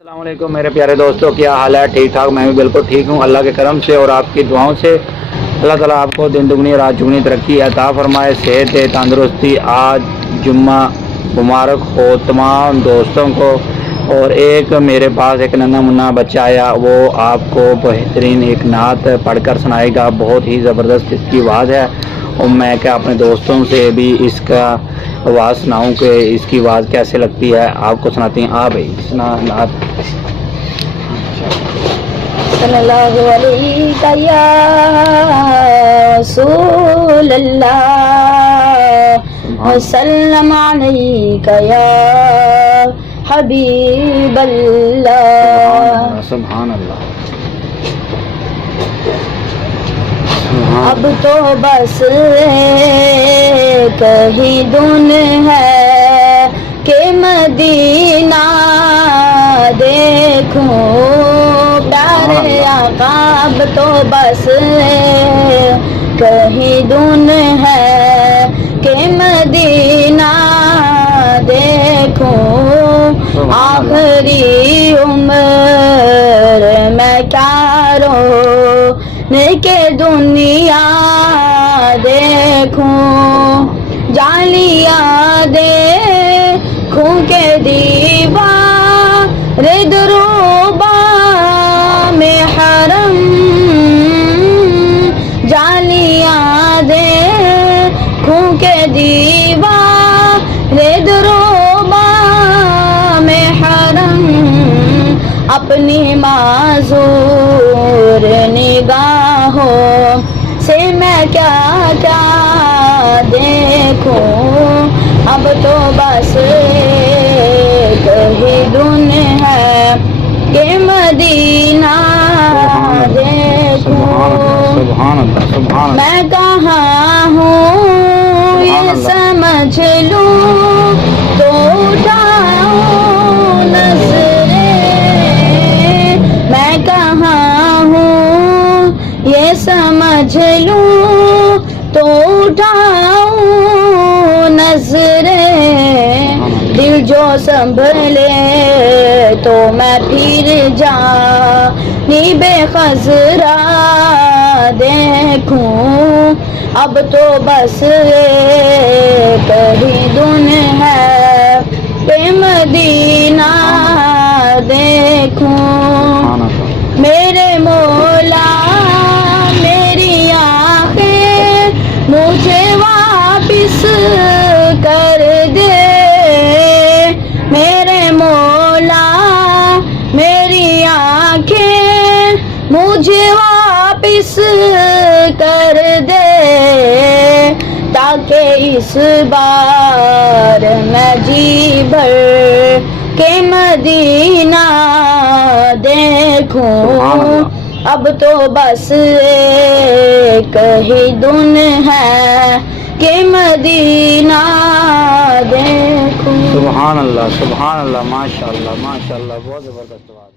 السلام علیکم میرے پیارے دوستوں، کیا حال ہے؟ ٹھیک ٹھاک، میں بھی بالکل ٹھیک ہوں اللہ کے کرم سے اور آپ کی دعاؤں سے۔ اللہ تعالیٰ آپ کو دن دگنی رات چگنی ترقی عطا فرمائے، صحت تندرستی۔ آج جمعہ مبارک ہو تمام دوستوں کو۔ اور ایک میرے پاس ایک ننھا منا بچہ آیا، وہ آپ کو بہترین ایک نعت پڑھ کر سنائے گا، بہت ہی زبردست اس کی آواز ہے۔ اور میں کیا اپنے دوستوں سے بھی اس کا آواز سناؤں کہ اس کی آواز کیسے لگتی ہے، آپ کو سناتی ہیں۔ بھائی سنا نعت۔ صلی اللہ علیہ یا رسول اللہ وسلم علیک یا حبیب اللہ۔ سبحان اللہ۔ اب تو بس ایک ہی دن ہے کہ مدینہ دیکھوں پیارے آقا، اب تو بس کہیں دن ہے کہ مدینہ دیکھوں، آخری عمر میں کیا رونے کے دنیا دیکھوں، جالیاں دیکھوں کہ دیوار دروبا میں حرم، جالیاں دیکھوں کہ دیوار دروبا میں حرم، اپنی معذور نگاہوں سے میں کیا کیا دیکھوں، اب تو بس ایک ہی دن ہے کہ مدینہ دیکھوں۔ میں کہاں ہوں یہ سمجھ لوں تو اٹھاؤں نظریں، میں کہاں ہوں یہ سمجھ لوں تو اٹھاؤں نظریں، دل جو سنبھلے تو میں پھر جانی بے خزرا دیکھوں، اب تو بس ایک ہی دن ہے کہ مدینہ دیکھوں، میرے مولا میری آنکھیں مجھے واپس کر دے، میرے مولا میری آنکھیں مجھے واپس کر دے، تاکہ اس بار میں جی بھر کے مدینہ دیکھوں، اب تو بس ایک ہی دن ہے کہ مدینہ دیکھوں۔ سبحان اللہ، سبحان اللہ، ماشاء اللہ، ماشاء اللہ، بہت زبردست بات۔